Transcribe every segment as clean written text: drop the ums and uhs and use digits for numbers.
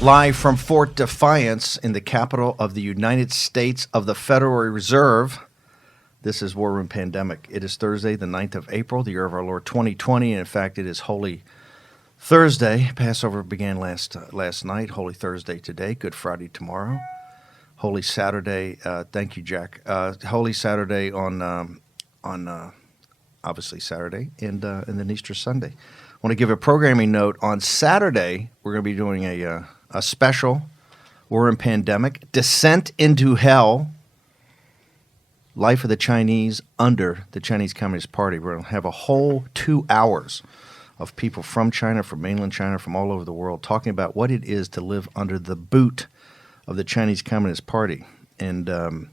Live from Fort Defiance in the capital of the United States of the Federal Reserve, this is War Room Pandemic. It is Thursday, the 9th of April, the year of our Lord 2020, and in fact, it is Holy Thursday. Passover began last night. Holy Thursday today. Good Friday tomorrow. Holy Saturday. Thank you, Jack. Holy Saturday on obviously Saturday, and then Easter Sunday. I want to give a programming note. On Saturday, we're going to be doing a special War in Pandemic, Descent into Hell, Life of the Chinese under the Chinese Communist Party. We're going to have a whole 2 hours of people from China, from mainland China, from all over the world, talking about what it is to live under the boot of the Chinese Communist Party. And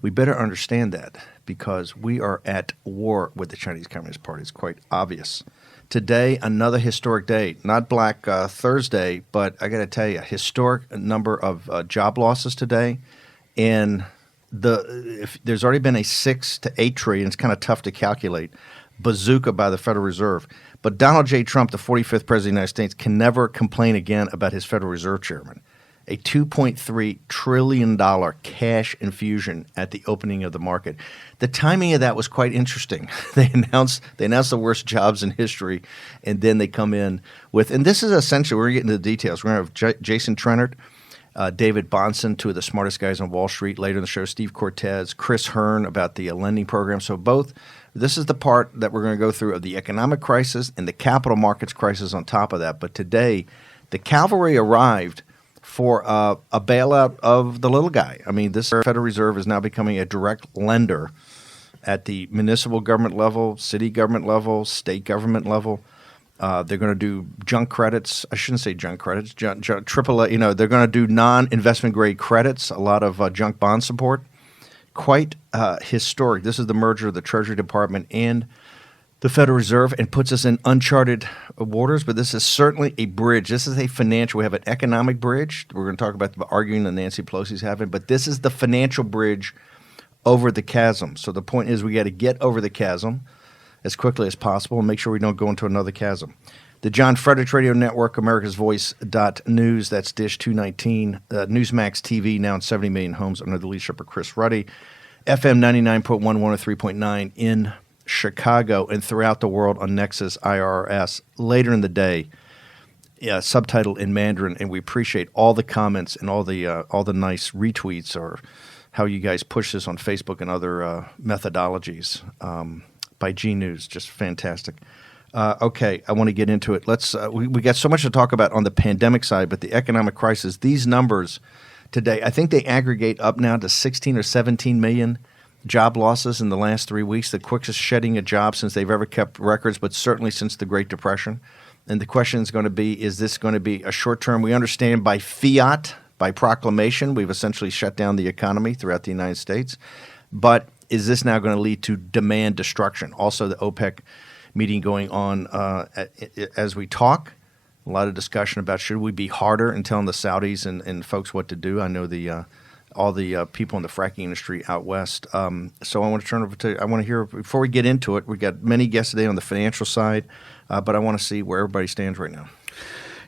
we better understand that because we are at war with the Chinese Communist Party. It's quite obvious. Today, another historic day. Not Black Thursday, but I got to tell you, a historic number of job losses today. And if there's already been a 6 to 8 trillion, it's kind of tough to calculate, bazooka by the Federal Reserve. But Donald J. Trump, the 45th President of the United States, can never complain again about his Federal Reserve Chairman. A $2.3 trillion cash infusion at the opening of the market. The timing of that was quite interesting. They announced the worst jobs in history, and then they come in with – and this is essentially – we're getting into the details. We're going to have Jason Trennert, David Bahnsen, two of the smartest guys on Wall Street. Later in the show, Steve Cortes, Chris Hearn about the lending program. So both – this is the part that we're going to go through of the economic crisis and the capital markets crisis on top of that. But today, the cavalry arrived – for a bailout of the little guy. I mean, this Federal Reserve is now becoming a direct lender at the municipal government level, city government level, state government level. They're going to do junk credits. I shouldn't say junk credits. AAA. They're going to do non-investment grade credits. A lot of junk bond support. Quite historic. This is the merger of the Treasury Department and the Federal Reserve, and puts us in uncharted waters, but this is certainly a bridge. This is a financial – we have an economic bridge. We're going to talk about the arguing that Nancy Pelosi's having, but this is the financial bridge over the chasm. So the point is we got to get over the chasm as quickly as possible and make sure we don't go into another chasm. The John Fredericks Radio Network, America's Voice.news, that's Dish 219, Newsmax TV, now in 70 million homes under the leadership of Chris Ruddy, FM 99.1, 103.9 in Chicago and throughout the world on Nexus IRS later in the day, subtitled in Mandarin, and we appreciate all the comments and all the nice retweets or how you guys push this on Facebook and other methodologies by G News. Just fantastic. Okay, I want to get into it. Let's we got so much to talk about on the pandemic side, but the economic crisis, these numbers today, I think they aggregate up now to 16 or 17 million job losses in the last 3 weeks, the quickest shedding of jobs since they've ever kept records, but certainly since the Great Depression. And the question is going to be, is this going to be a short-term? We understand by fiat, by proclamation, we've essentially shut down the economy throughout the United States. But is this now going to lead to demand destruction? Also, the OPEC meeting going on as we talk. A lot of discussion about should we be harder in telling the Saudis and folks what to do. I know all the people in the fracking industry out west. So I want to turn over to – I want to hear – before we get into it, we've got many guests today on the financial side, but I want to see where everybody stands right now.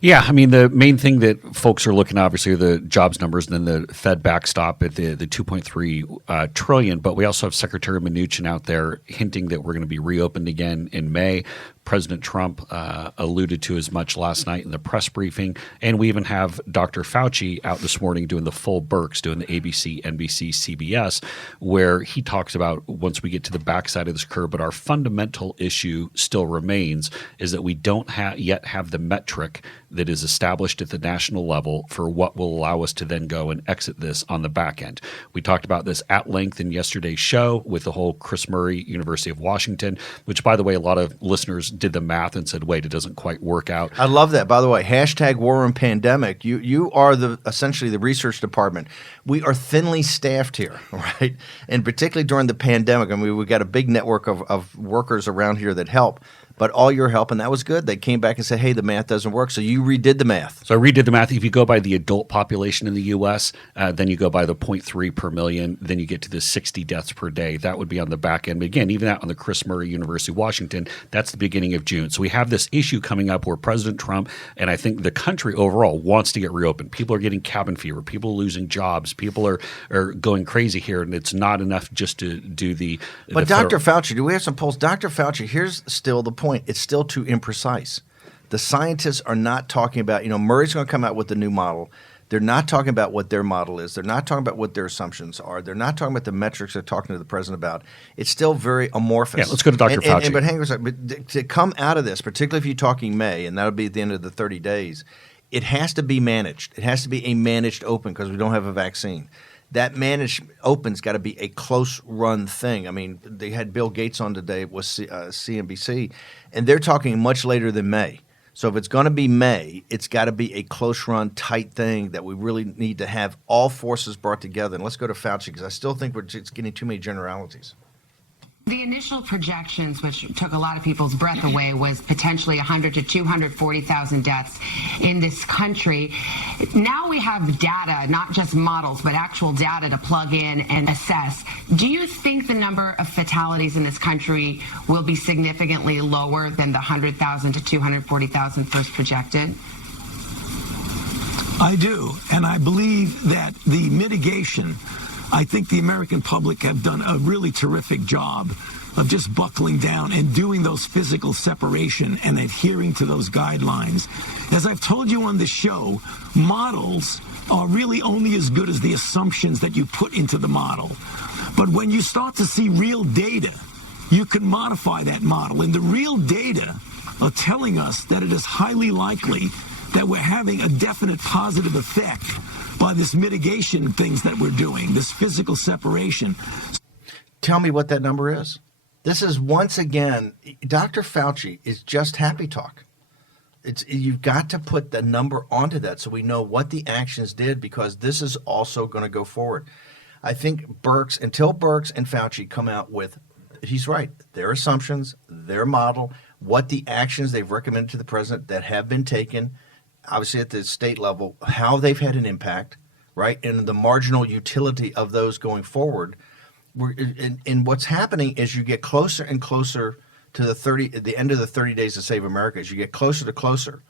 Yeah, I mean, the main thing that folks are looking at, obviously, are the jobs numbers and then the Fed backstop at the $2.3 trillion. But we also have Secretary Mnuchin out there hinting that we're going to be reopened again in May. President Trump alluded to as much last night in the press briefing. And we even have Dr. Fauci out this morning doing the full Berks, doing the ABC, NBC, CBS, where he talks about once we get to the backside of this curve, but our fundamental issue still remains is that we don't yet have the metric that is established at the national level for what will allow us to then go and exit this on the back end. We talked about this at length in yesterday's show with the whole Chris Murray, University of Washington, which, by the way, a lot of listeners did the math and said, wait, it doesn't quite work out. I love that. By the way, hashtag War Room Pandemic. You are essentially the research department. We are thinly staffed here, right? And particularly during the pandemic. I mean, we've got a big network of workers around here that help. but all your help, and that was good. They came back and said, hey, the math doesn't work. So you redid the math. So I redid the math. If you go by the adult population in the U.S., then you go by the 0.3 per million, then you get to the 60 deaths per day. That would be on the back end. But again, even that on the Chris Murray University of Washington, that's the beginning of June. So we have this issue coming up where President Trump, and I think the country overall, wants to get reopened. People are getting cabin fever. People are losing jobs. People are going crazy here, and it's not enough just to do the – But Dr. Fauci, do we have some polls? Dr. Fauci, here's still the point. It's still too imprecise. The scientists are not talking about – Murray's going to come out with the new model. They're not talking about what their model is. They're not talking about what their assumptions are. They're not talking about the metrics they're talking to the president about. It's still very amorphous. Yeah, let's go to Dr. Fauci. But hang on a second. But to come out of this, particularly if you're talking May, and that'll be at the end of the 30 days, it has to be managed. It has to be a managed open because we don't have a vaccine. That managed open's got to be a close-run thing. I mean, they had Bill Gates on today with CNBC, and they're talking much later than May. So if it's going to be May, it's got to be a close-run, tight thing that we really need to have all forces brought together. And let's go to Fauci because I still think we're just getting too many generalities. The initial projections, which took a lot of people's breath away, was potentially 100 to 240,000 deaths in this country. Now we have data, not just models, but actual data to plug in and assess. Do you think the number of fatalities in this country will be significantly lower than the 100,000 to 240,000 first projected? I do, and I believe that the mitigation, I think the American public have done a really terrific job of just buckling down and doing those physical separation and adhering to those guidelines. As I've told you on the show, models are really only as good as the assumptions that you put into the model. But when you start to see real data, you can modify that model. And the real data are telling us that it is highly likely that we're having a definite positive effect by this mitigation things that we're doing, this physical separation. Tell me what that number is. This is once again, Dr. Fauci is just happy talk. You've got to put the number onto that so we know what the actions did because this is also going to go forward. I think until Birx and Fauci come out with, he's right, their assumptions, their model, what the actions they've recommended to the president that have been taken, obviously at the state level, how they've had an impact, right, and the marginal utility of those going forward. And what's happening is you get closer and closer to the end of the 30 days to save America. As you get closer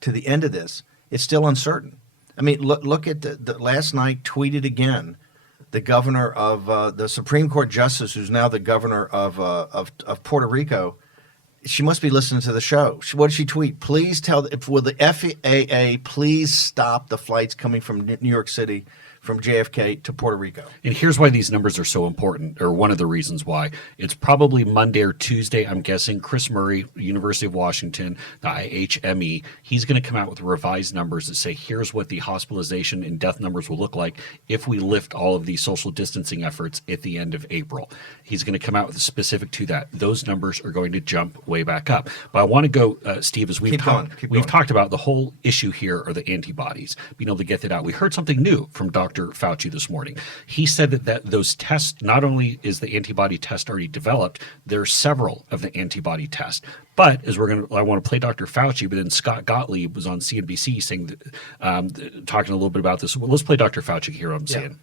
to the end of this, it's still uncertain. I mean, look at the last night tweeted again, the governor of the Supreme Court justice, who's now the governor of Puerto Rico. She must be listening to the show. What did she tweet? Please will the FAA please stop the flights coming from New York City from JFK to Puerto Rico. And here's why these numbers are so important, or one of the reasons why. It's probably Monday or Tuesday, I'm guessing. Chris Murray, University of Washington, the IHME, he's going to come out with revised numbers that say here's what the hospitalization and death numbers will look like if we lift all of these social distancing efforts at the end of April. He's going to come out with a specific to that. Those numbers are going to jump way back up. But I want to go, Steve, as we've talked about, the whole issue here are the antibodies, being able to get that out. We heard something new from Dr. Fauci this morning. He said that those tests, not only is the antibody test already developed, there are several of the antibody tests. But as I want to play Dr. Fauci, but then Scott Gottlieb was on CNBC saying, talking a little bit about this. Well, let's play Dr. Fauci here. I'm saying.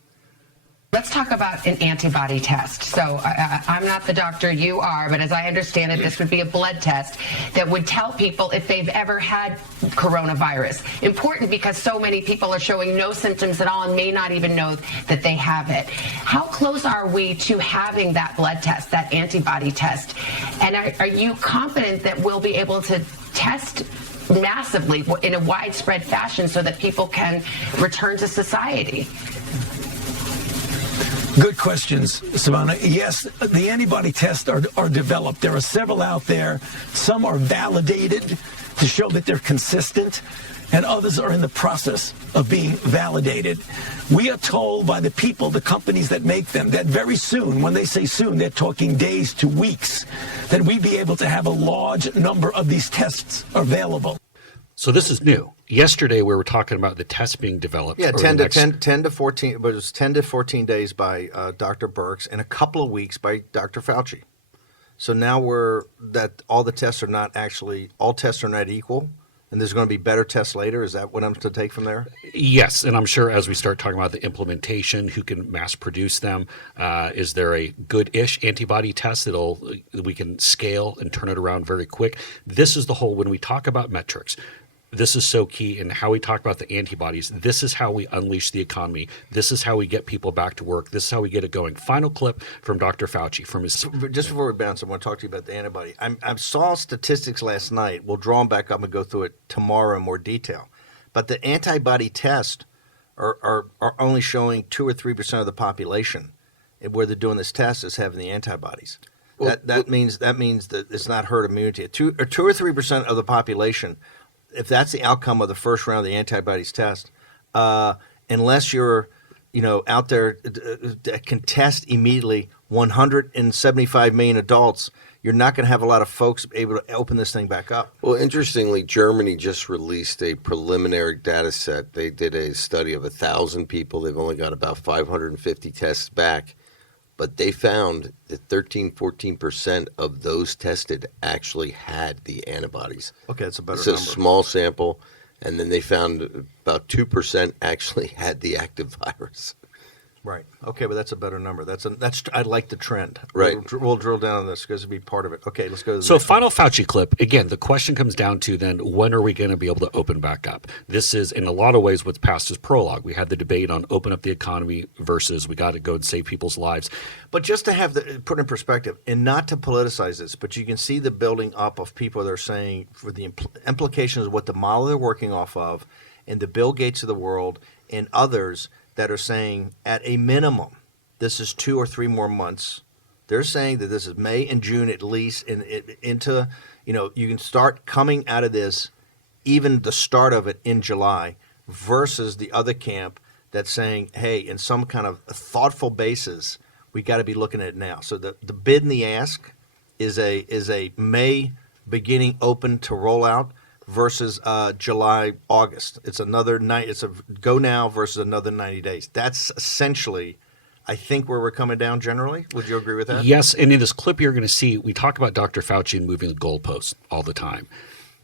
Let's talk about an antibody test. So I'm not the doctor, you are, but as I understand it, this would be a blood test that would tell people if they've ever had coronavirus. Important because so many people are showing no symptoms at all and may not even know that they have it. How close are we to having that blood test, that antibody test? And are you confident that we'll be able to test massively in a widespread fashion so that people can return to society? Good questions, Savannah. Yes, the antibody tests are developed. There are several out there. Some are validated to show that they're consistent, and others are in the process of being validated. We are told by the people, the companies that make them, that very soon, when they say soon, they're talking days to weeks, that we be able to have a large number of these tests available. So this is new. Yesterday we were talking about the tests being developed. Yeah, 10 to 14, but it was 10 to 14 days by Dr. Birx and a couple of weeks by Dr. Fauci. So now all the tests are not actually, all tests are not equal, and there's going to be better tests later. Is that what I'm to take from there? Yes, and I'm sure as we start talking about the implementation, who can mass produce them, is there a good-ish antibody test that we can scale and turn it around very quick? This is the whole, when we talk about metrics, this is so key in how we talk about the antibodies. This is how we unleash the economy. This is how we get people back to work. This is how we get it going. Final clip from Dr. Fauci from his. Just before we bounce, I want to talk to you about the antibody. I saw statistics last night. We'll draw them back up and go through it tomorrow in more detail. But the antibody tests are only showing 2 or 3% of the population where they're doing this test is having the antibodies. That means that it's not herd immunity. 2 or 3% of the population. If that's the outcome of the first round of the antibodies test, unless you're, out there that can test immediately 175 million adults, you're not going to have a lot of folks able to open this thing back up. Well, interestingly, Germany just released a preliminary data set. They did a study of 1,000 people. They've only got about 550 tests back. But they found that 14% of those tested actually had the antibodies. Okay, that's a better number. It's a small sample, and then they found about 2% actually had the active virus. Right. Okay, but that's a better number. I like the trend. Right. We'll drill down on this because it'll be part of it. Okay, let's go to the So next final Fauci clip. Again, the question comes down to then when are we going to be able to open back up? This is in a lot of ways what's passed as prologue. We had the debate on open up the economy versus we got to go and save people's lives. But just to put in perspective, and not to politicize this, but you can see the building up of people that are saying for the implications of what the model they're working off of, and the Bill Gates of the world and others that are saying at a minimum, this is 2 or 3 more months. They're saying that this is May and June at least, and into, you can start coming out of this, even the start of it in July, versus the other camp that's saying, hey, in some kind of thoughtful basis, we got to be looking at it now. So the bid and the ask is a May beginning open to roll out versus July, August. It's another night. It's a go now versus another 90 days. That's essentially, I think, where we're coming down generally. Would you agree with that? Yes, and in this clip you're going to see, we talk about Dr. Fauci and moving the goalposts all the time.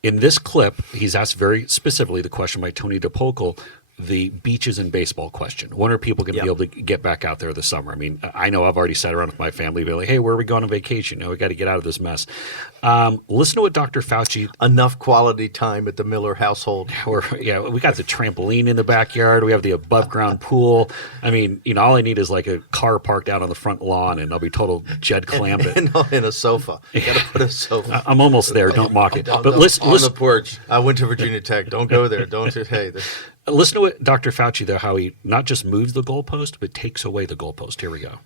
In this clip, he's asked very specifically the question by Tony DePocal, the beaches and baseball question. When are people going to be able to get back out there this summer? I mean, I know I've already sat around with my family being like, hey, where are we going on vacation? We got to get out of this mess. Listen to what Dr. Fauci... Enough quality time at the Miller household. We got the trampoline in the backyard. We have the above-ground pool. I mean, all I need is like a car parked out on the front lawn, and I'll be total Jed Clampett. And a sofa. You got to put a sofa. I'm almost there. Don't mock it. But listen, on the porch. I went to Virginia Tech. Don't go there. Don't. Hey. Listen to what Dr. Fauci, though, how he not just moves the goalpost, but takes away the goalpost. Here we go.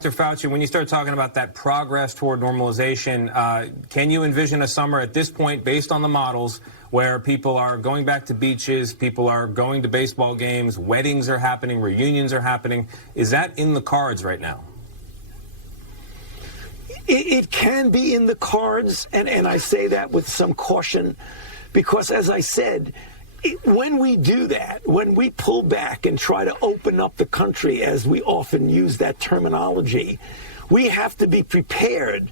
Dr. Fauci, when you start talking about that progress toward normalization, can you envision a summer at this point, based on the models, where people are going back to beaches, people are going to baseball games, weddings are happening, reunions are happening? Is that in the cards right now? It can be in the cards, and I say that with some caution, because as I said, when we do that, when we pull back and try to open up the country, as we often use that terminology, we have to be prepared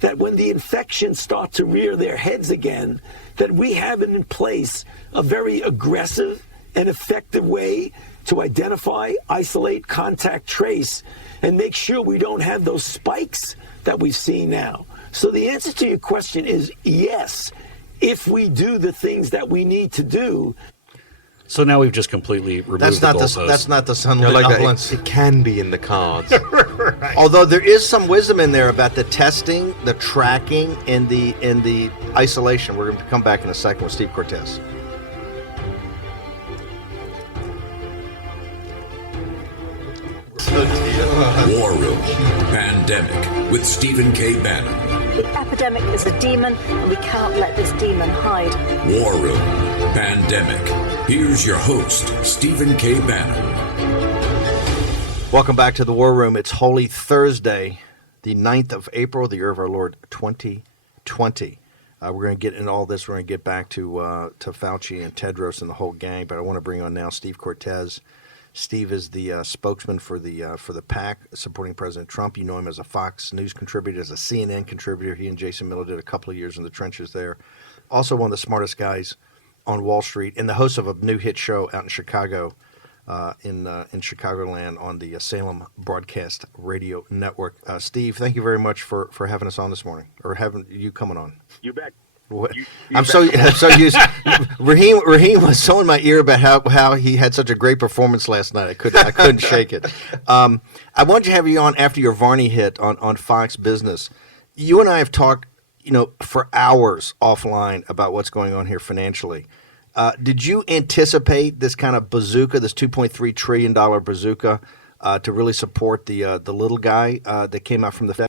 that when the infections start to rear their heads again, that we have in place a very aggressive and effective way to identify, isolate, contact trace, and make sure we don't have those spikes that we've seen now. So the answer to your question is yes, if we do the things that we need to do. So now we've just completely removed the goalpost. That's not the sunlit uplands. It can be in the cards. Right. Although there is some wisdom in there about the testing, the tracking, and the isolation. We're going to come back in a second with Steve Cortes. War Room Pandemic with Stephen K. Bannon. The epidemic is a demon, and we cannot let this demon hide. War Room Pandemic. Here's your host, Stephen K. Bannon. Welcome back to the War Room. It's Holy Thursday, the 9th of April, the year of our Lord 2020. We're going to get into all this. We're going to get back to Fauci and Tedros and the whole gang, but I want to bring on now Steve Cortes. Steve is the spokesman for the PAC supporting President Trump. You know him as a Fox News contributor, as a CNN contributor. He and Jason Miller did a couple of years in the trenches there. Also one of the smartest guys on Wall Street, and the host of a new hit show out in Chicago, in Chicagoland on the Salem Broadcast Radio Network. Steve, thank you very much for having us on this morning, or having you coming on. You bet. What? I'm so used. Raheem was so in my ear about how he had such a great performance last night. I couldn't shake it. I wanted to have you on after your Varney hit on Fox Business. You and I have talked, for hours offline about what's going on here financially. Did you anticipate this kind of bazooka, this $2.3 trillion bazooka, to really support the little guy that came out from the Fed?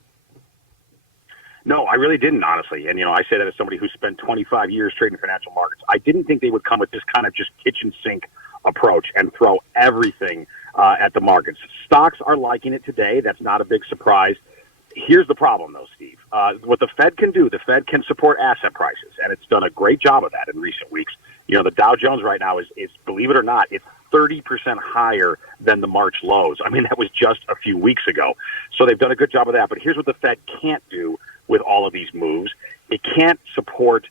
No, I really didn't, honestly. And, I say that as somebody who spent 25 years trading financial markets. I didn't think they would come with this kind of just kitchen sink approach and throw everything at the markets. Stocks are liking it today. That's not a big surprise. Here's the problem, though, Steve. What the Fed can do, the Fed can support asset prices, and it's done a great job of that in recent weeks. The Dow Jones right now is believe it or not, it's 30% higher than the March lows. I mean, that was just a few weeks ago. So they've done a good job of that. But here's what the Fed can't do with all of these moves. It can't support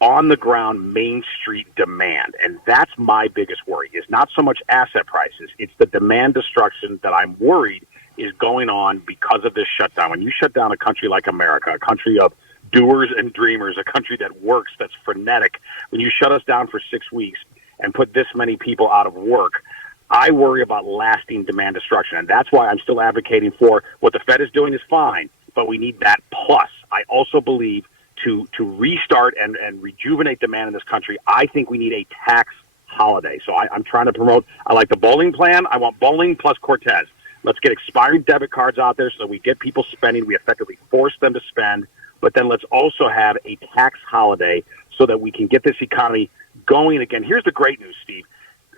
on-the-ground Main Street demand. And that's my biggest worry, is not so much asset prices. It's the demand destruction that I'm worried is going on because of this shutdown. When you shut down a country like America, a country of doers and dreamers, a country that works, that's frenetic, when you shut us down for 6 weeks and put this many people out of work, I worry about lasting demand destruction. And that's why I'm still advocating for what the Fed is doing is fine, but we need that plus. I also believe to restart and rejuvenate demand in this country, I think we need a tax holiday. So I'm trying to promote, I like the bowling plan. I want bowling plus Cortes. Let's get expiring debit cards out there so we get people spending. We effectively force them to spend. But then let's also have a tax holiday so that we can get this economy going again. Here's the great news, Steve.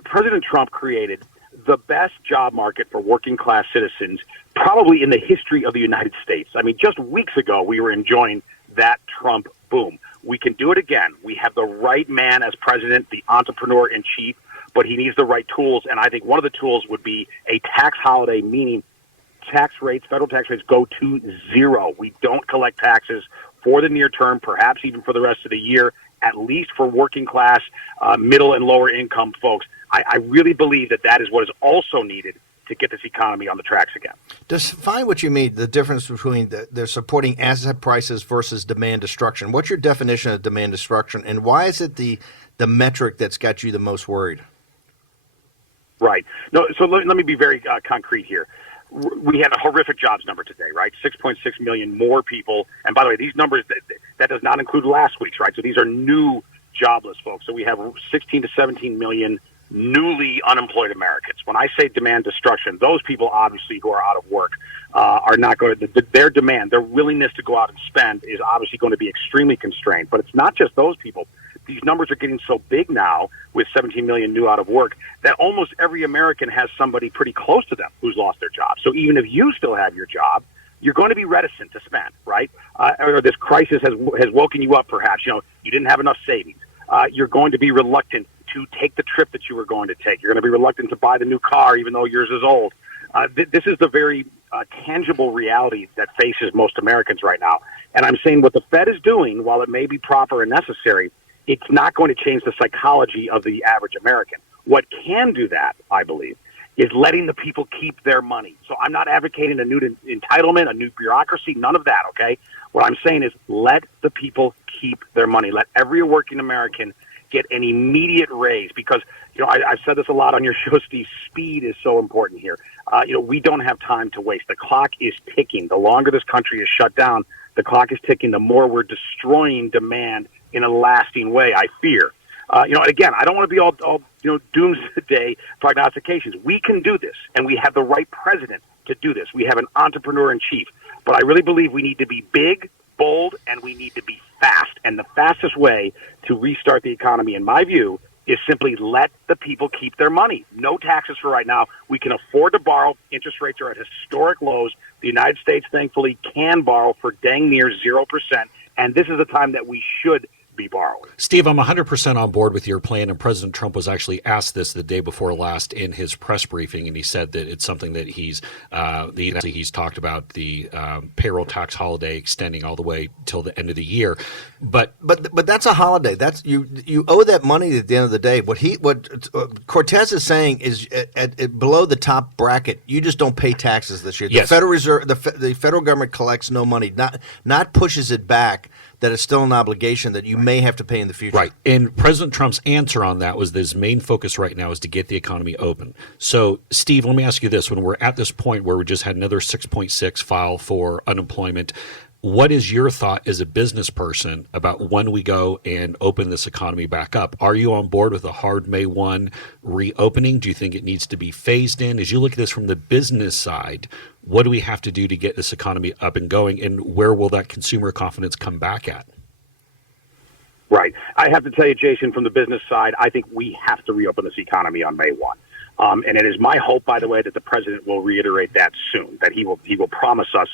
President Trump created the best job market for working class citizens probably in the history of the United States. I mean, just weeks ago, we were enjoying that Trump boom. We can do it again. We have the right man as president, the entrepreneur in chief, but he needs the right tools. And I think one of the tools would be a tax holiday, meaning tax rates, federal tax rates go to zero. We don't collect taxes for the near term, perhaps even for the rest of the year, at least for working class, middle and lower income folks. I really believe that is what is also needed to get this economy on the tracks again. Define what you mean, the difference between they're supporting asset prices versus demand destruction. What's your definition of demand destruction, and why is it the metric that's got you the most worried? Right. No. So let me be very concrete here. We had a horrific jobs number today, right? 6.6 million more people. And by the way, these numbers, that does not include last week's, right? So these are new jobless folks. So we have 16 to 17 million newly unemployed Americans. When I say demand destruction, those people obviously who are out of work are not going to, their demand, their willingness to go out and spend is obviously going to be extremely constrained. But it's not just those people. These numbers are getting so big now with 17 million new out of work that almost every American has somebody pretty close to them who's lost their job. So even if you still have your job, you're going to be reticent to spend, right? Or this crisis has woken you up perhaps. You didn't have enough savings. You're going to be reluctant to take the trip that you were going to take. You're going to be reluctant to buy the new car even though yours is old. This is the very tangible reality that faces most Americans right now. And I'm saying what the Fed is doing, while it may be proper and necessary, it's not going to change the psychology of the average American. What can do that, I believe, is letting the people keep their money. So I'm not advocating a new entitlement, a new bureaucracy, none of that, okay? What I'm saying is let the people keep their money. Let every working American get an immediate raise because, I've said this a lot on your show, Steve, speed is so important here. We don't have time to waste. The clock is ticking. The longer this country is shut down, the clock is ticking, the more we're destroying demand in a lasting way, I fear. And again, I don't want to be all doomsday prognostications. We can do this, and we have the right president to do this. We have an entrepreneur in chief. But I really believe we need to be big, bold, and we need to be fast. And the fastest way to restart the economy, in my view, is simply let the people keep their money. No taxes for right now. We can afford to borrow. Interest rates are at historic lows. The United States, thankfully, can borrow for dang near 0%. And this is the time that we should be borrowing. Steve, I'm 100% on board with your plan, and President Trump was actually asked this the day before last in his press briefing, and he said that it's something that he's talked about the payroll tax holiday extending all the way till the end of the year. But that's a holiday. That's you owe that money at the end of the day. What Cortes is saying is at below the top bracket, you just don't pay taxes this year. Yes. The Federal Reserve, the federal government collects no money, not pushes it back. That it's still an obligation that you may have to pay in the future. Right. And President Trump's answer on that was that his main focus right now is to get the economy open. So, Steve, let me ask you this. When we're at this point where we just had another 6.6 file for unemployment, what is your thought as a business person about when we go and open this economy back up? Are you on board with a hard May 1 reopening? Do you think it needs to be phased in? As you look at this from the business side, what do we have to do to get this economy up and going, and where will that consumer confidence come back at? Right. I have to tell you, Jason, from the business side, I think we have to reopen this economy on May 1. And it is my hope, by the way, that the president will reiterate that soon, that he will promise us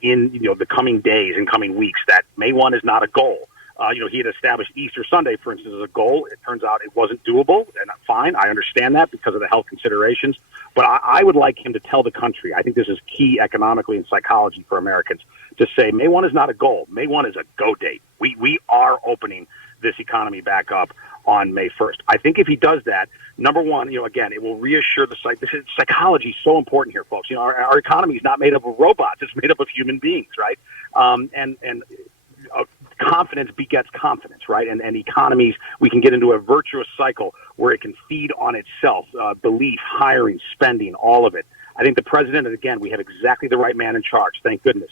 in the coming days and coming weeks that May 1 is not a goal. He had established Easter Sunday, for instance, as a goal. It turns out it wasn't doable, and fine. I understand that because of the health considerations. But I would like him to tell the country, I think this is key economically and psychology for Americans, to say May 1 is not a goal. May 1 is a go date. We are opening this economy back up on May 1st. I think if he does that, number one, again, it will reassure the psychology is so important here, folks. Our economy is not made up of robots. It's made up of human beings, right? Confidence begets confidence, right? And economies, we can get into a virtuous cycle where it can feed on itself, belief, hiring, spending, all of it. I think the president, and again, we have exactly the right man in charge, thank goodness,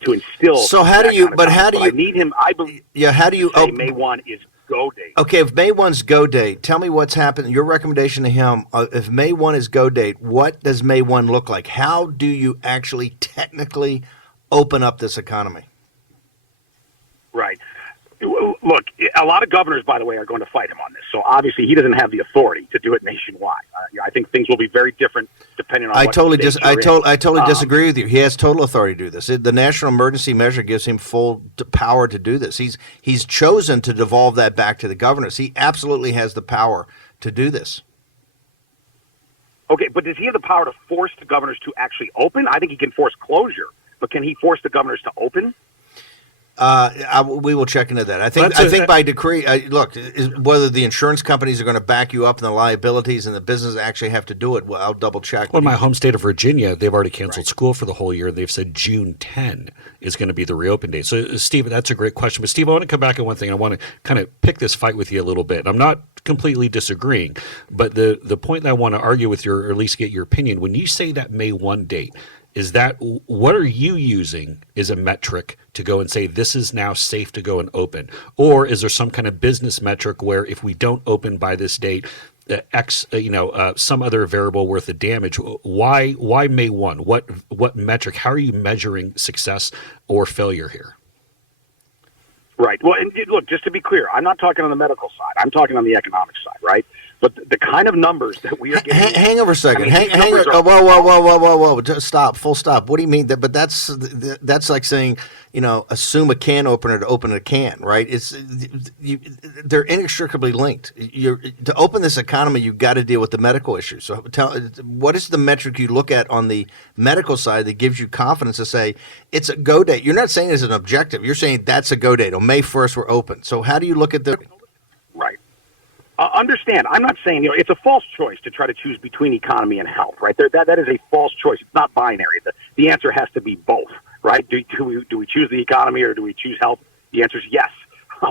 to instill. So how do you, but how do you, I need him, I believe, how do you say May 1 is go date. Okay, if May 1's go date, tell me what's happened. Your recommendation to him, if May 1 is go date, what does May 1 look like? How do you actually technically open up this economy? Right. Look, a lot of governors, by the way, are going to fight him on this. So obviously, he doesn't have the authority to do it nationwide. I think things will be very different depending on. I totally disagree with you. He has total authority to do this. The national emergency measure gives him full power to do this. He's chosen to devolve that back to the governors. He absolutely has the power to do this. Okay, but does he have the power to force the governors to actually open? I think he can force closure, but can he force the governors to open? We will check into that. I think by decree, whether the insurance companies are going to back you up and the liabilities and the business actually have to do it, well, I'll double check. Well, in my home state of Virginia, they've already canceled school for the whole year. They've said June 10 is going to be the reopen date. So, Steve, that's a great question. But, Steve, I want to come back on one thing. I want to kind of pick this fight with you a little bit. I'm not completely disagreeing, but the point that I want to argue with you, or at least get your opinion, when you say that May 1 date, is that what are you using as a metric to go and say this is now safe to go and open? Or is there some kind of business metric where if we don't open by this date, some other variable worth of damage? Why May 1? What metric? How are you measuring success or failure here? Right. Well, and look, just to be clear, I'm not talking on the medical side. I'm talking on the economic side, right? But the kind of numbers that we are getting... Hang over a second. Whoa. Just stop. Full stop. What do you mean? But that's like saying, assume a can opener to open a can, right? They're inextricably linked. To open this economy, you've got to deal with the medical issues. So what is the metric you look at on the medical side that gives you confidence to say it's a go date? You're not saying it's an objective. You're saying that's a go date. On May 1st, we're open. So how do you look at the... Right. Understand, I'm not saying, it's a false choice to try to choose between economy and health, right? That is a false choice. It's not binary. The answer has to be both, right? Do we choose the economy or do we choose health? The answer is yes.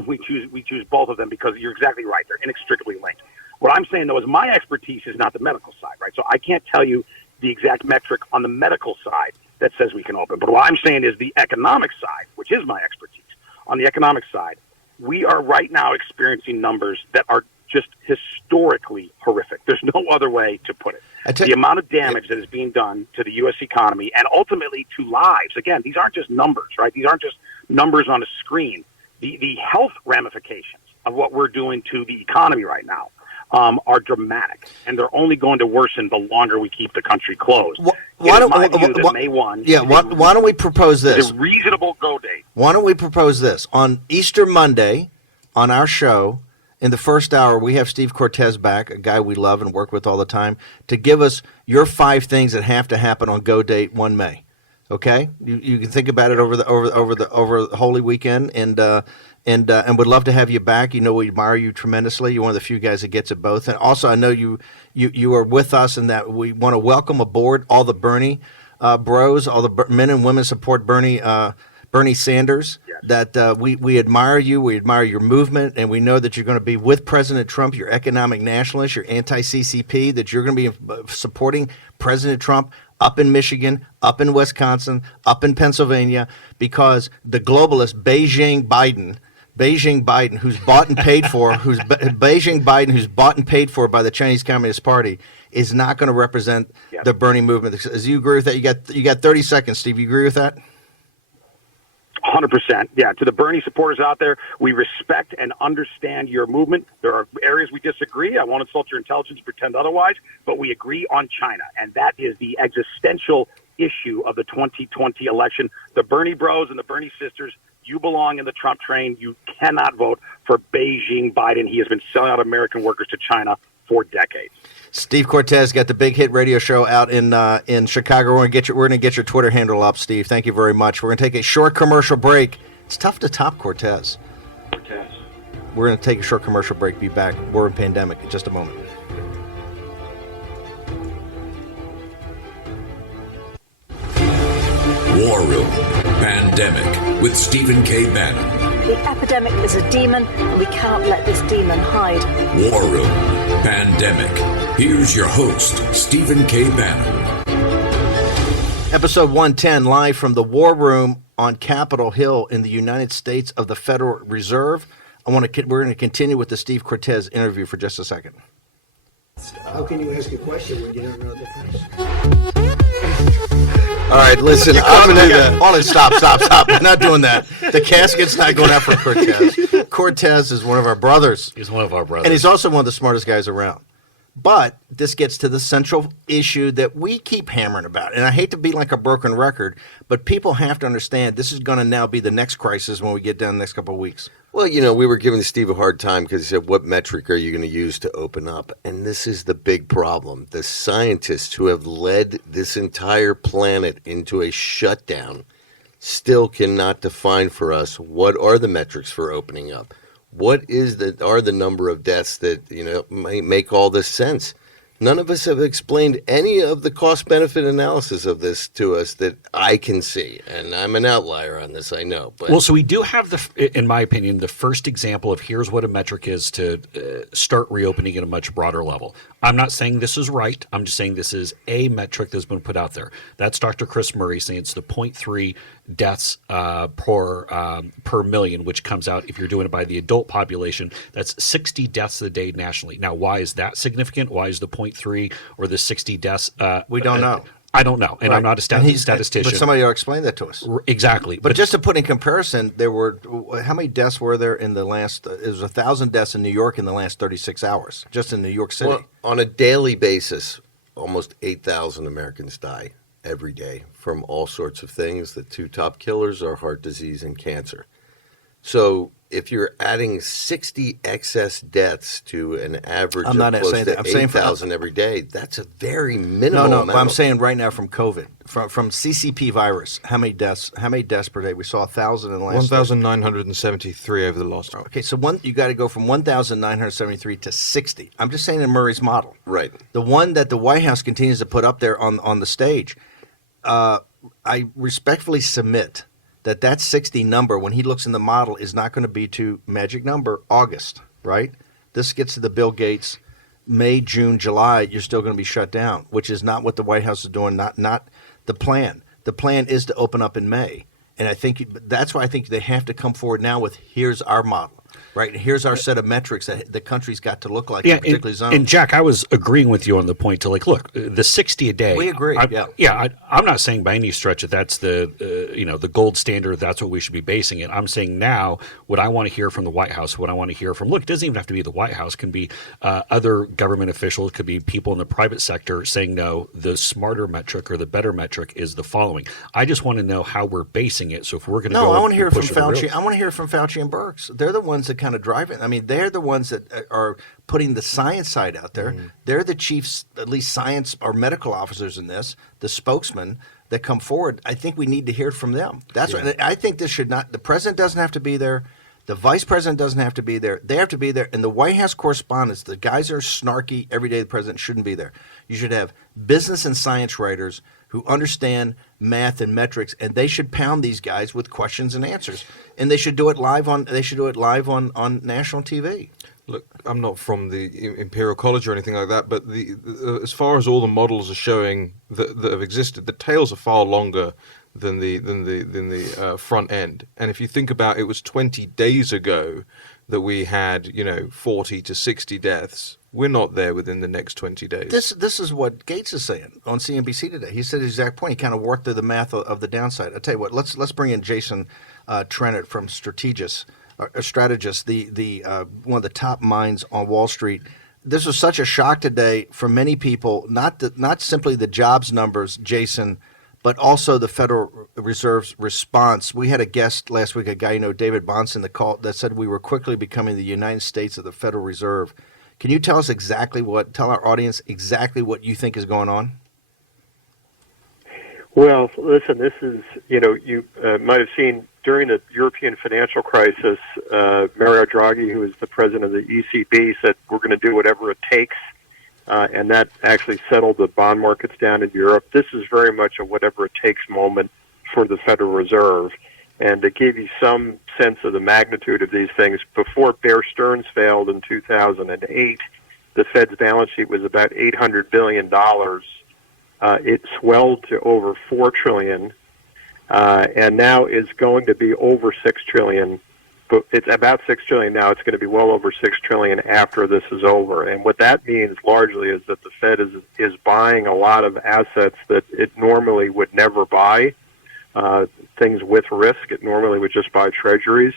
We choose both of them because you're exactly right. They're inextricably linked. What I'm saying, though, is my expertise is not the medical side, right? So I can't tell you the exact metric on the medical side that says we can open. But what I'm saying is the economic side, which is my expertise. On the economic side, we are right now experiencing numbers that are just historically horrific. There's no other way to put it. The amount of damage that is being done to the U.S. economy and ultimately to lives. Again, these aren't just numbers, right? These aren't just numbers on a screen. The health ramifications of what we're doing to the economy right now are dramatic, and they're only going to worsen the longer we keep the country closed. May 1. Why don't we propose this? It's a reasonable go date. Why don't we propose this on Easter Monday? on our show, in the first hour, we have Steve Cortes back, a guy we love and work with all the time, to give us your 5 things that have to happen on go date 1 May. Okay, you can think about it over the Holy Weekend, and would love to have you back. You know, we admire you tremendously. You're one of the few guys that gets it both, and also I know you are with us, and that we want to welcome aboard all the Bernie bros, all the men and women support Bernie Sanders. Yes. That we admire you, we admire your movement, and we know that you're going to be with President Trump. You're economic nationalist, you're anti-CCP. That you're going to be supporting President Trump up in Michigan, up in Wisconsin, up in Pennsylvania, because the globalist Beijing Biden, who's bought and paid for, Beijing Biden, who's bought and paid for by the Chinese Communist Party, is not going to represent the Bernie movement. As you agree with that, you got 30 seconds, Steve. You agree with that? 100%. Yeah. To the Bernie supporters out there, we respect and understand your movement. There are areas we disagree. I won't insult your intelligence, pretend otherwise, but we agree on China. And that is the existential issue of the 2020 election. The Bernie bros and the Bernie sisters, you belong in the Trump train. You cannot vote for Beijing Biden. He has been selling out American workers to China for decades. Steve Cortes got the big hit radio show out in Chicago. We're gonna get your Twitter handle up, Steve. Thank you very much. We're gonna take a short commercial break. It's tough to top Cortes. We're gonna take a short commercial break. Be back. War and Pandemic in just a moment. War Room Pandemic with Stephen K. Bannon. The epidemic is a demon, and we can't let this demon hide. War Room Pandemic. Here's your host, Stephen K. Bannon. Episode 110, live from the War Room on Capitol Hill in the United States of the Federal Reserve. We're going to continue with the Steve Cortes interview for just a second. How can you ask a question when you don't know the face? All right, listen, I'm going to do that. Hold on, stop. We're not doing that. The casket's not going out for Cortes. Cortes is one of our brothers. He's one of our brothers. And he's also one of the smartest guys around. But this gets to the central issue that we keep hammering about. And I hate to be like a broken record, but people have to understand this is going to now be the next crisis when we get down the next couple of weeks. Well, you know, we were giving Steve a hard time because he said, what metric are you going to use to open up? And this is the big problem. The scientists who have led this entire planet into a shutdown still cannot define for us what are the metrics for opening up. What are the number of deaths that, you know, might make all this sense? None of us have explained any of the cost-benefit analysis of this to us that I can see. And I'm an outlier on this, I know. But well, so we do have, in my opinion, the first example of here's what a metric is to start reopening at a much broader level. I'm not saying this is right. I'm just saying this is a metric that's been put out there. That's Dr. Chris Murray saying it's the 0.3 deaths per million, which comes out, if you're doing it by the adult population, that's 60 deaths a day nationally. Now, why is that significant? Why is the 0.3 or the 60 deaths? We don't know. I don't know, and right. I'm not a statistician. But somebody will explain that to us. Exactly. But just to put in comparison, there were how many deaths were there in the last? It was 1,000 deaths in New York in the last 36 hours, just in New York City. Well, on a daily basis, almost 8,000 Americans die every day from all sorts of things. The 2 top killers are heart disease and cancer. So if you're adding 60 excess deaths to an average of close to 8,000 every day, that's a very minimal amount. No, I'm saying right now from COVID, from CCP virus, how many deaths per day? We saw 1,000 in the last 1,973 over the last week. Okay, so you got to go from 1,973 to 60. I'm just saying in Murray's model. Right. The one that the White House continues to put up there on the stage, I respectfully submit that 60 number, when he looks in the model, is not going to be to magic number August, right? This gets to the Bill Gates, May, June, July, you're still going to be shut down, which is not what the White House is doing, not the plan. The plan is to open up in May. And I think that's why I think they have to come forward now with here's our model. Right, here's our set of metrics that the country's got to look like in particular zones. And Jack, I was agreeing with you on the point to look, the 60 a day. We agree. I'm not saying by any stretch that that's the gold standard. That's what we should be basing it. I'm saying now what I want to hear from the White House, what I want to hear from. Look, it doesn't even have to be the White House. It can be other government officials. It could be people in the private sector saying no. The smarter metric or the better metric is the following. I just want to know how we're basing it. So if we're going to I want to hear from Fauci. I want to hear from Fauci and Birx. They're the ones ones that kind of drive it. I mean, they're the ones that are putting the science side out there. They're the chief, at least science or medical officers in this, the spokesman that come forward. I think we need to hear from them. That's what I think. This should not. The president doesn't have to be there. The vice president doesn't have to be there. They have to be there. And the White House correspondents, the guys that are snarky every day, the president shouldn't be there. You should have business and science writers who understand math and metrics, and they should pound these guys with questions and answers. And they should do it live on. They should do it live on national TV. Look, I'm not from the Imperial College or anything like that, but as far as all the models are showing that have existed, the tails are far longer than the front end. And if you think about it, was 20 days ago that we had 40 to 60 deaths. We're not there within the next 20 days. This is what Gates is saying on CNBC today. He said the exact point. He kind of worked through the math of the downside. I'll tell you what. Let's bring in Jason Trennert from Strategist, the one of the top minds on Wall Street. This was such a shock today for many people. Not simply the jobs numbers, Jason, but also the Federal Reserve's response. We had a guest last week, a guy David Bonson, that said we were quickly becoming the United States of the Federal Reserve. Can you tell us tell our audience exactly what you think is going on? Well, listen, this is, you might have seen during the European financial crisis, Mario Draghi, who is the president of the ECB, said we're going to do whatever it takes, and that actually settled the bond markets down in Europe. This is very much a whatever it takes moment for the Federal Reserve. And to give you some sense of the magnitude of these things, before Bear Stearns failed in 2008, the Fed's balance sheet was about $800 billion. It swelled to over $4 trillion, and now is going to be over $6 trillion. But it's about $6 trillion now. It's going to be well over $6 trillion after this is over. And what that means largely is that the Fed is buying a lot of assets that it normally would never buy. Things with risk. It normally would just buy treasuries.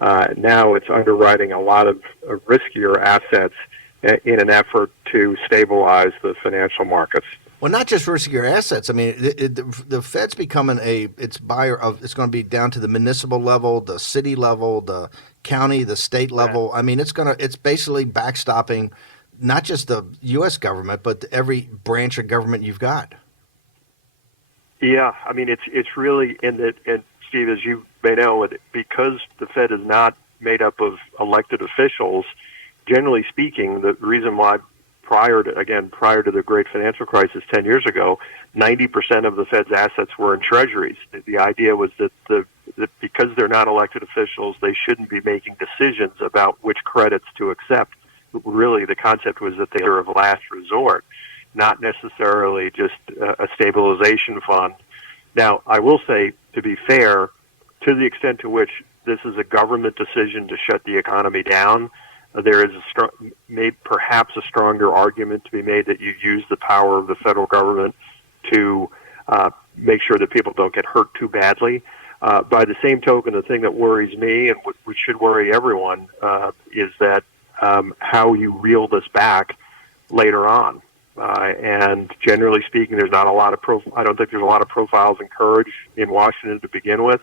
Now it's underwriting a lot of riskier assets in an effort to stabilize the financial markets. Well, not just riskier assets. I mean, the Fed's becoming it's buyer of. It's going to be down to the municipal level, the city level, the county, the state level. I mean, it's basically backstopping not just the U.S. government, but every branch of government you've got. Yeah, I mean, it's really and Steve, as you may know, because the Fed is not made up of elected officials. Generally speaking, the reason why prior to the great financial crisis 10 years ago, 90% of the Fed's assets were in treasuries. The idea was that because they're not elected officials, they shouldn't be making decisions about which credits to accept. Really, the concept was that they are of last resort, not necessarily just a stabilization fund. Now, I will say, to be fair, to the extent to which this is a government decision to shut the economy down, there is perhaps a stronger argument to be made that you use the power of the federal government to make sure that people don't get hurt too badly. By the same token, the thing that worries me, and which should worry everyone, is that how you reel this back later on. And generally speaking, there's not a lot of I don't think there's a lot of profiles encouraged in Washington to begin with.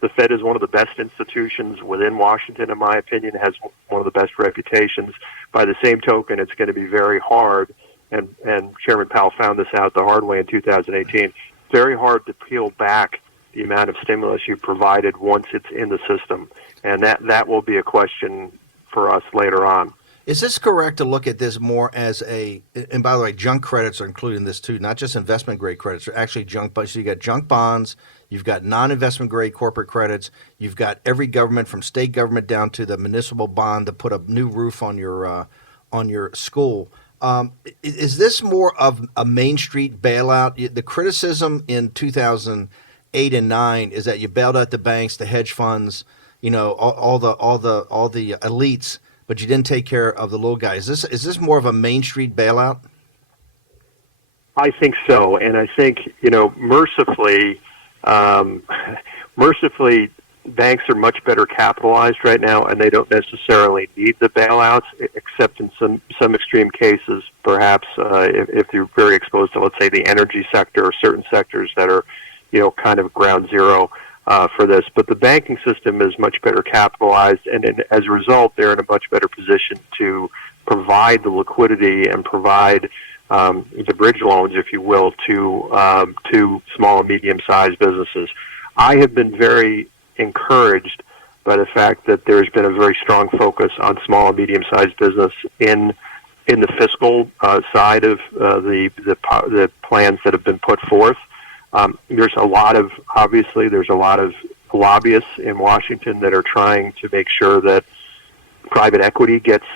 The Fed is one of the best institutions within Washington, in my opinion, has one of the best reputations. By the same token, it's going to be very hard, and Chairman Powell found this out the hard way in 2018, very hard to peel back the amount of stimulus you provided once it's in the system. And that will be a question for us later on. Is this correct to look at this more as and by the way, junk credits are included in this too, not just investment grade credits, they're actually junk bonds. So you got junk bonds, you've got non-investment grade corporate credits, you've got every government from state government down to the municipal bond to put a new roof on your school. Is this more of a Main Street bailout? The criticism in 2008 and 9 is that you bailed out the banks, the hedge funds, all the elites, but you didn't take care of the little guys. Is this more of a Main Street bailout? I think so, and I think mercifully, banks are much better capitalized right now, and they don't necessarily need the bailouts, except in some extreme cases, perhaps if you're very exposed to, let's say, the energy sector or certain sectors that are, kind of ground zero. for this. But the banking system is much better capitalized, and as a result, they're in a much better position to provide the liquidity and provide the bridge loans, if you will, to small and medium-sized businesses. I have been very encouraged by the fact that there's been a very strong focus on small and medium-sized business in the fiscal side of the plans that have been put forth. There's a lot of lobbyists in Washington that are trying to make sure that private equity gets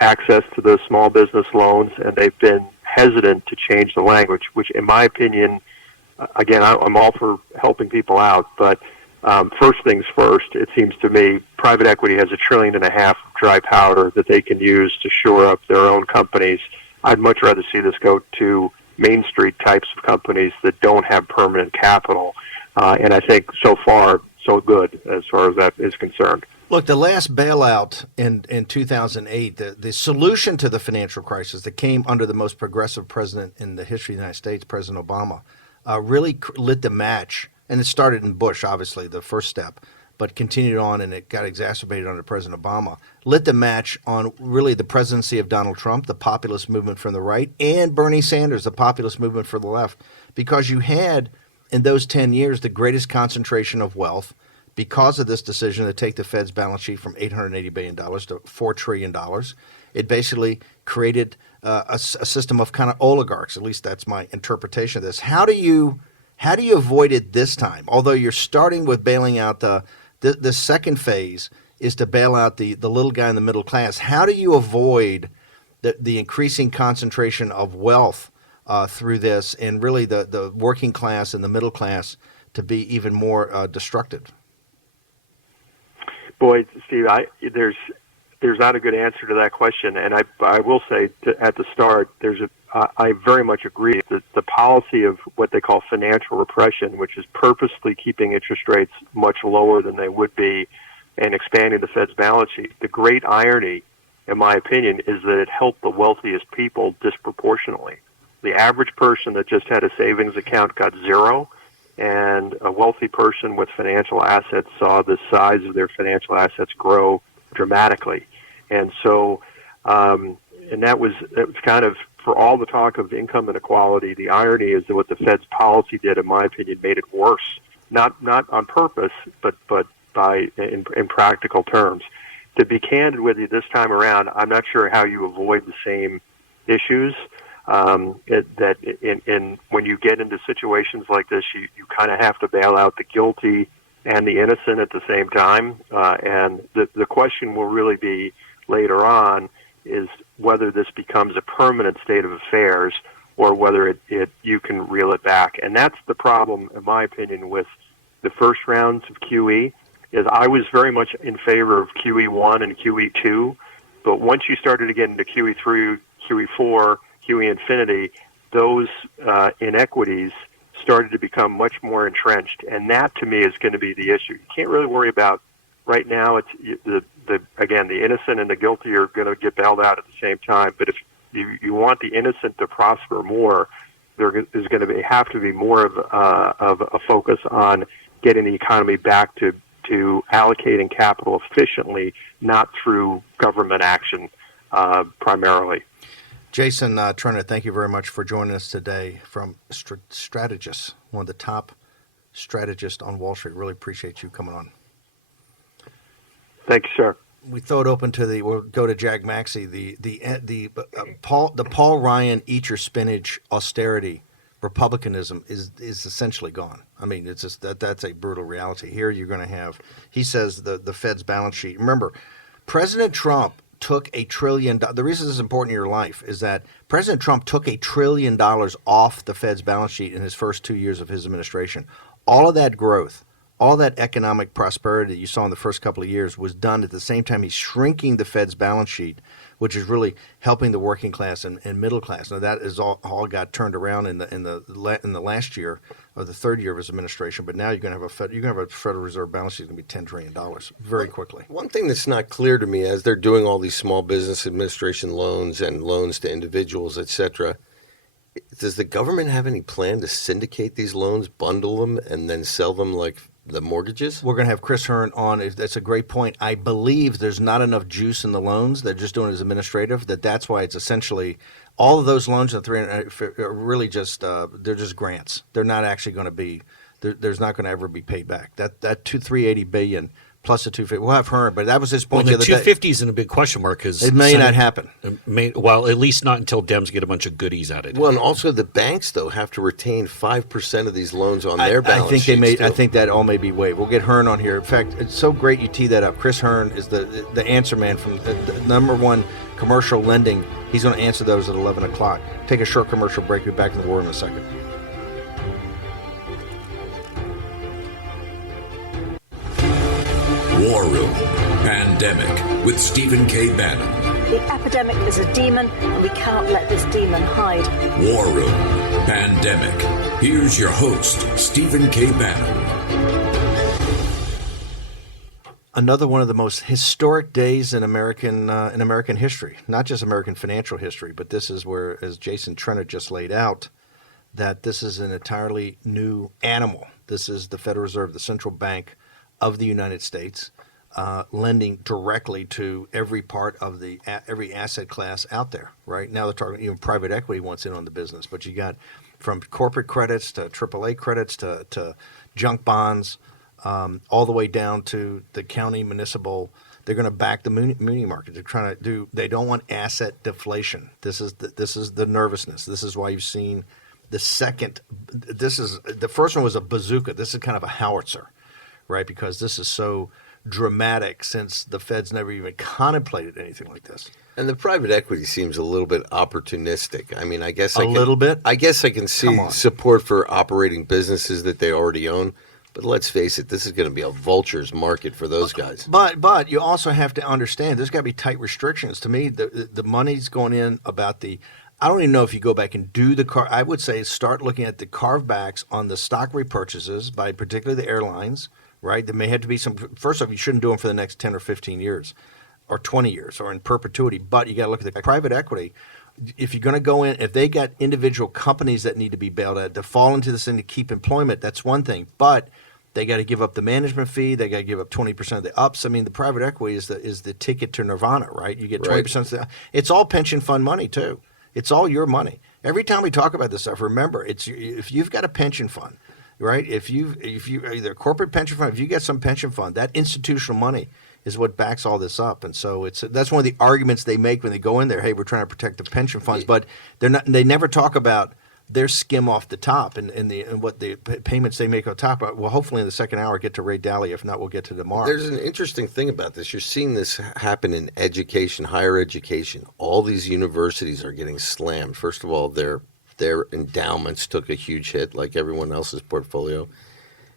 access to those small business loans, and they've been hesitant to change the language, which in my opinion, again, I'm all for helping people out, but first things first, it seems to me private equity has $1.5 trillion of dry powder that they can use to shore up their own companies. I'd much rather see this go to Main Street types of companies that don't have permanent capital. And I think so far, so good as far as that is concerned. Look, the last bailout in 2008, the solution to the financial crisis that came under the most progressive president in the history of the United States, President Obama, really lit the match. And it started in Bush, obviously, the first step, but continued on, and it got exacerbated under President Obama. Lit the match on really the presidency of Donald Trump, the populist movement from the right, and Bernie Sanders, the populist movement for the left, because you had, in those 10 years, the greatest concentration of wealth because of this decision to take the Fed's balance sheet from $880 billion to $4 trillion. It basically created a system of kind of oligarchs. At least that's my interpretation of this. How do you avoid it this time? Although you're starting with bailing out the second phase is to bail out the little guy in the middle class. How do you avoid the increasing concentration of wealth through this, and really the working class and the middle class to be even more destructive? Boy, Steve, there's not a good answer to that question, and I will say at the start, I very much agree that the policy of what they call financial repression, which is purposely keeping interest rates much lower than they would be and expanding the Fed's balance sheet. The great irony, in my opinion, is that it helped the wealthiest people disproportionately. The average person that just had a savings account got zero, and a wealthy person with financial assets saw the size of their financial assets grow dramatically. And so, and that was kind of, for all the talk of income inequality, the irony is that what the Fed's policy did, in my opinion, made it worse. Not on purpose, but in practical terms. To be candid with you this time around, I'm not sure how you avoid the same issues. When you get into situations like this, you kind of have to bail out the guilty and the innocent at the same time. And the question will really be later on is whether this becomes a permanent state of affairs or whether you can reel it back. And that's the problem, in my opinion, with the first rounds of QE, is I was very much in favor of QE1 and QE2, but once you started to get into QE3, QE4, QE infinity, those inequities started to become much more entrenched, and that to me is going to be the issue. You can't really worry about right now. It's the innocent and the guilty are going to get bailed out at the same time. But if you want the innocent to prosper more, there is going to have to be more of a focus on getting the economy back to allocating capital efficiently, not through government action primarily. Jason Trennert, thank you very much for joining us today from Strategist, one of the top strategists on Wall Street. Really appreciate you coming on. Thank you, sir. We throw it open to we'll go to Jag Maxey. The Paul Ryan eat your spinach austerity republicanism is essentially gone. I mean, it's just that's a brutal reality. Here you're going to have, he says, the Fed's balance sheet. Remember, President Trump took $1 trillion. The reason this is important in your life is that President Trump took $1 trillion off the Fed's balance sheet in his first 2 years of his administration. All of that growth, all that economic prosperity you saw in the first couple of years was done at the same time he's shrinking the Fed's balance sheet, which is really helping the working class and middle class. Now that is all got turned around in the last year or the third year of his administration. But now you're going to have a Federal Reserve balance sheet that's going to be $10 trillion very quickly. One thing that's not clear to me as they're doing all these small business administration loans and loans to individuals, et cetera, does the government have any plan to syndicate these loans, bundle them, and then sell them like the mortgages? We're going to have Chris Hearn on. That's a great point. I believe there's not enough juice in the loans. They're just doing it as administrative. That's why it's essentially all of those loans, the 300, are really just they're just grants. They're not actually going to be. There's not going to ever be paid back. That 380 billion plus the 250. We'll have Hearn, but that was his point. Well, the other 250 is in a big question mark because it may not happen. Well, at least not until Dems get a bunch of goodies out of it. Well, and also the banks though have to retain 5% of these loans on their balance I think sheets they may. too. I think that all may be waived. We'll get Hearn on here. In fact, it's so great you tee that up. Chris Hearn is the answer man from the number one commercial lending. He's going to answer those at 11 o'clock. Take a short commercial break. We'll be back in the war in a second. War Room Pandemic with Stephen K. Bannon. The epidemic is a demon, and we cannot let this demon hide. War Room Pandemic. Here's your host, Stephen K. Bannon. Another one of the most historic days in American history, not just American financial history, but this is where, as Jason Trennert just laid out, that this is an entirely new animal. This is the Federal Reserve, the central bank of the United States, lending directly to every part of every asset class out there. Right now, they're talking even private equity wants in on the business, but you got from corporate credits to AAA credits to junk bonds. All the way down to the county municipal. They're going to back the muni market. They're trying to do. They don't want asset deflation. This is the nervousness. This is why you've seen the second. The first one was a bazooka. This is kind of a howitzer, right? Because this is so dramatic since the Fed's never even contemplated anything like this. And the private equity seems a little bit opportunistic. I mean, I guess little bit. I guess I can see support for operating businesses that they already own. But let's face it, this is going to be a vulture's market for those guys. But you also have to understand there's got to be tight restrictions. To me, the money's going in about the. I don't even know if you go back and do the I would say start looking at the carve backs on the stock repurchases by particularly the airlines. Right, there may have to be some. First off, you shouldn't do them for the next 10 or 15 years, or 20 years, or in perpetuity. But you got to look at the private equity. If you're going to go in, if they got individual companies that need to be bailed out to fall into this thing to keep employment, that's one thing. But they got to give up the management fee. They got to give up 20% of the ups. I mean, the private equity is the ticket to nirvana, right? You get 20% of the. It's all pension fund money too. It's all your money. Every time we talk about this stuff, remember, it's if you've got a pension fund, right? If you either a corporate pension fund, if you get some pension fund, that institutional money is what backs all this up. And so that's one of the arguments they make when they go in there. Hey, we're trying to protect the pension funds, but they never talk about their skim off the top and what the payments they make on top. Well, hopefully in the second hour get to Ray Daly. If not, we'll get to tomorrow. There's an interesting thing about this. You're seeing this happen in education, higher education. All these universities are getting slammed. First of all, their endowments took a huge hit, like everyone else's portfolio.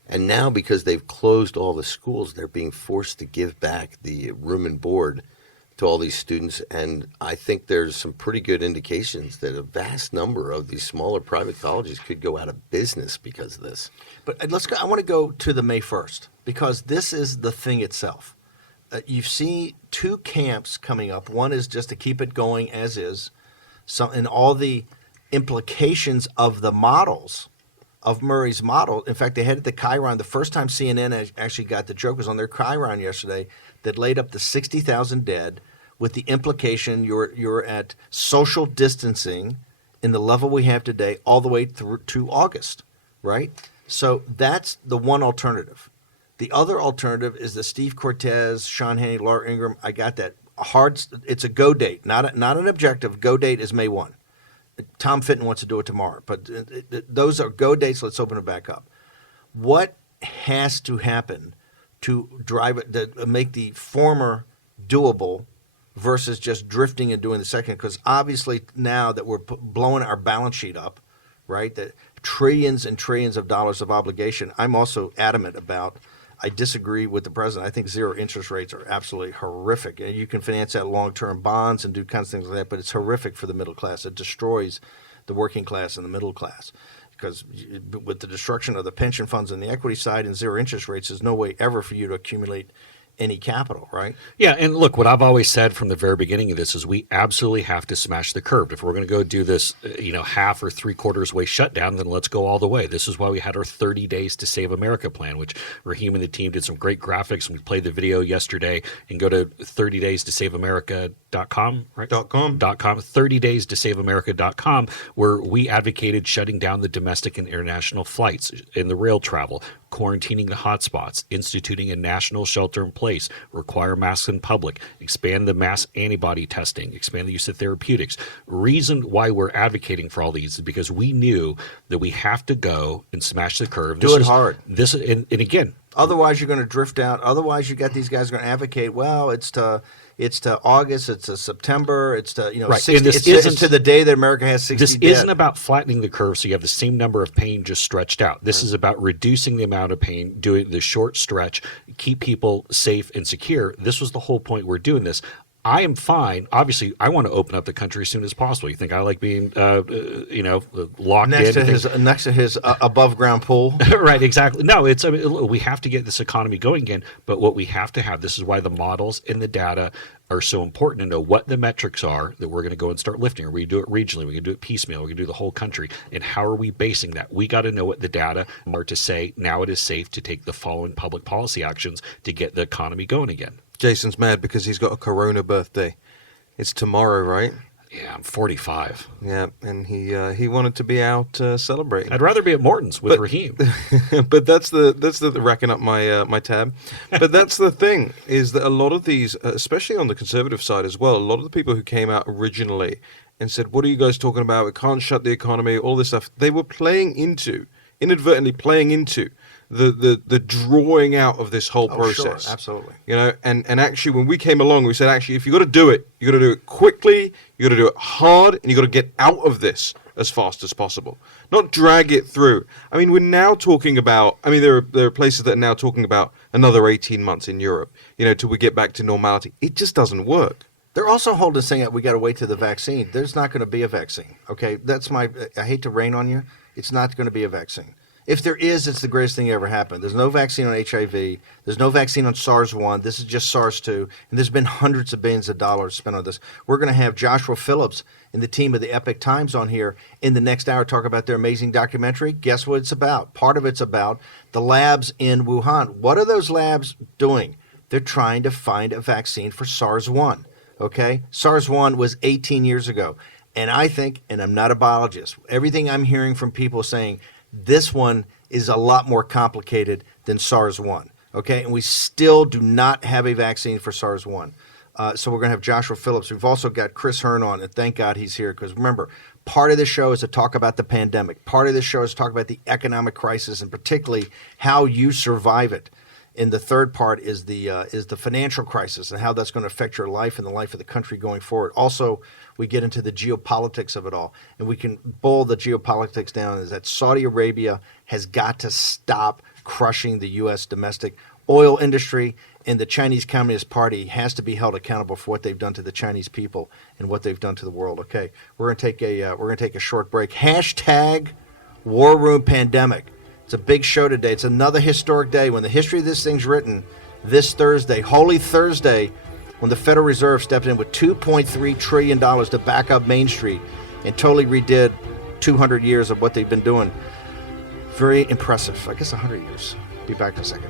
And now because they've closed all the schools, they're being forced to give back the room and board to all these students, and I think there's some pretty good indications that a vast number of these smaller private colleges could go out of business because of this. But let's go. I want to go to the May 1st because this is the thing itself. You see two camps coming up. One is just to keep it going as is, and all the implications of the models of Murray's model. In fact, they had the Chiron. The first time CNN actually got the joke was on their Chiron yesterday that laid up the 60,000 dead with the implication you're at social distancing in the level we have today all the way through to August, right? So that's the one alternative. The other alternative is the Steve Cortes, Sean Hannity, Laura Ingraham. I got that hard. It's a go date, not an objective. Go date is May 1. Tom Fitton wants to do it tomorrow, but those are go dates. Let's open it back up. What has to happen to drive it, to make the former doable versus just drifting and doing the second? Because obviously now that we're blowing our balance sheet up, right, that trillions and trillions of dollars of obligation, I'm also adamant about. I disagree with the president. I think zero interest rates are absolutely horrific. And you can finance that long-term bonds and do kinds of things like that, but it's horrific for the middle class. It destroys the working class and the middle class. Because with the destruction of the pension funds on the equity side and zero interest rates, there's no way ever for you to accumulate any capital, right? Yeah, and look, what I've always said from the very beginning of this is we absolutely have to smash the curve. If we're going to go do this, half or 3/4 way shutdown, then let's go all the way. This is why we had our 30 Days to Save America plan, which Raheem and the team did some great graphics. We played the video yesterday, and go to 30daystosaveamerica.com, right? .com. 30daystosaveamerica.com, where we advocated shutting down the domestic and international flights and the rail travel, quarantining the hotspots, instituting a national shelter in place, require masks in public, expand the mass antibody testing, expand the use of therapeutics. Reason why we're advocating for all these is because we knew that we have to go and smash the curve. Do it hard. And again, otherwise you're going to drift out. Otherwise, you got these guys going to advocate. Well, it's to August, it's to September, it's to 60, it's to the day that America has 60 This dead. isn't about flattening the curve so you have the same number of pain just stretched out. This is about reducing the amount of pain, doing the short stretch, keep people safe and secure. This was the whole point we're doing this. I am fine. Obviously, I want to open up the country as soon as possible. You think I like being, locked next in? Next to his above ground pool? Right, exactly. No, we have to get this economy going again. But what we have to have, this is why the models and the data are so important to know what the metrics are that we're going to go and start lifting. Are we do it regionally? We can do it piecemeal. We can do the whole country. And how are we basing that? We got to know what the data are to say. Now it is safe to take the following public policy actions to get the economy going again. Jason's mad because he's got a Corona birthday. It's tomorrow, right? Yeah, I'm 45. Yeah, and he wanted to be out celebrating. I'd rather be at Morton's with Raheem. But that's the racking up my tab. But that's the thing, is that a lot of these, especially on the conservative side as well, a lot of the people who came out originally and said, "What are you guys talking about? We can't shut the economy," all this stuff. They were inadvertently playing into the drawing out of this whole process. Sure, absolutely. And actually when we came along, we said, actually, if you got to do it, you got to do it quickly, you got to do it hard, and you got to get out of this as fast as possible, not drag it through. I mean, we're now talking about, there are places that are now talking about another 18 months in Europe, till we get back to normality. It just doesn't work. They're also holding this thing up. We got to wait till the vaccine. There's not going to be a vaccine. Okay, I hate to rain on you. It's not going to be a vaccine. If there is, it's the greatest thing that ever happened. There's no vaccine on HIV. There's no vaccine on SARS-1. This is just SARS-2. And there's been hundreds of billions of dollars spent on this. We're going to have Joshua Phillips and the team of the Epic Times on here in the next hour talk about their amazing documentary. Guess what it's about? Part of it's about the labs in Wuhan. What are those labs doing? They're trying to find a vaccine for SARS-1. Okay? SARS-1 was 18 years ago. And I think, and I'm not a biologist, everything I'm hearing from people saying, this one is a lot more complicated than SARS-1, okay? And we still do not have a vaccine for SARS-1. So we're going to have Joshua Phillips. We've also got Chris Hearn on, and thank God he's here because remember, part of this show is to talk about the pandemic. Part of this show is to talk about the economic crisis and particularly how you survive it. And the third part is the financial crisis and how that's going to affect your life and the life of the country going forward. Also, we get into the geopolitics of it all. And we can boil the geopolitics down is that Saudi Arabia has got to stop crushing the U.S. domestic oil industry, and the Chinese Communist Party has to be held accountable for what they've done to the Chinese people and what they've done to the world. Okay, we're going to take a short break. Hashtag War Room Pandemic. It's a big show today. It's another historic day when the history of this thing's written this Thursday, Holy Thursday, when the Federal Reserve stepped in with $2.3 trillion to back up Main Street and totally redid 200 years of what they've been doing. Very impressive. I guess 100 years. Be back in a second.